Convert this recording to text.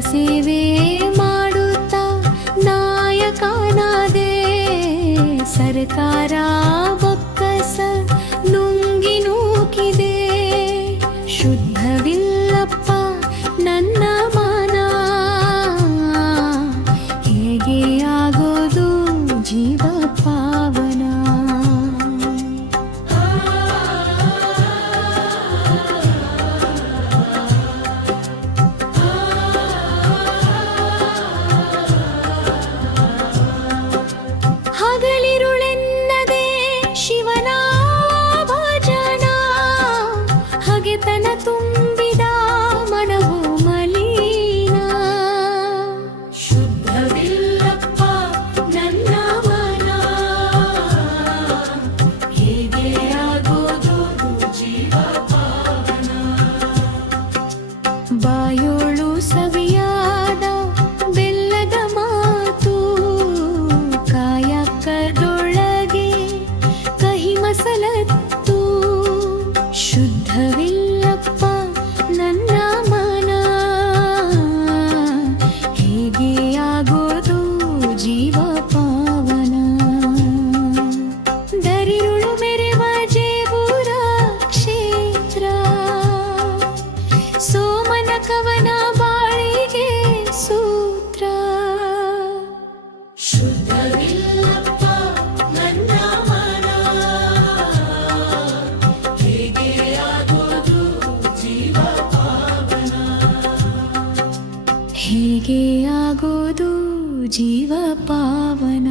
ಜನಸೇವೆ ಮಾಡುತ್ತಾ ನಾಯಕನಾದೆ. ಸರ್ಕಾರ ಬೊಕ್ಕಸ ನುಂಗಿ ನೂಕಿದೆ. ಶುದ್ಧವಿಲ್ಲಪ್ಪ ನನ್ನ ಮನ, ಹೇಗೆ ಆಗೋದು ಜೀವ ಪಾವನ. ಹಗಲಿರುಳೆನ್ನದೆ ಶಿವನ ಭಜನ, ಹಗೆತನ ತುಂಬಿದ ಮನವು ಮಲಿನ. ಶುದ್ಧವಿಲ್ಲಪ್ಪ ನನ್ನ ಮನ, ಹೇಗೆ ಆಗೋದು ಜೀವ ಪಾವನ. ಬಾಯೋಳು ಸವಿಯಾದ ಬೆಲ್ಲದ ಮಾತು, ಕಾಯಕದೊಳಗೆ ಕಹಿ ಮಸಲತ್ತು. ಶುದ್ಧವಿಲ್ಲಪ್ಪ ನನ್ನ ಮನ, ಹೇಗೆ ಆಗೋದು ಜೀವ ಪಾವನ. ದರಿರುಳು ಮೆರೆವ ಜೇಬೂರ ಕ್ಷೇತ್ರ, ಸೋಮನ ಕವನ ಬಾಳಿಗೆ ಸೂತ್ರ. ಶುದ್ಧವಿಲ್ಲಪ್ಪ ನನ್ನ ಮನ, ಹೇಗೆ ಆಗೋದು ಜೀವ ಪಾವನ. ಹೇಗೆ ಆಗೋದು ಜೀವ ಪಾವನ.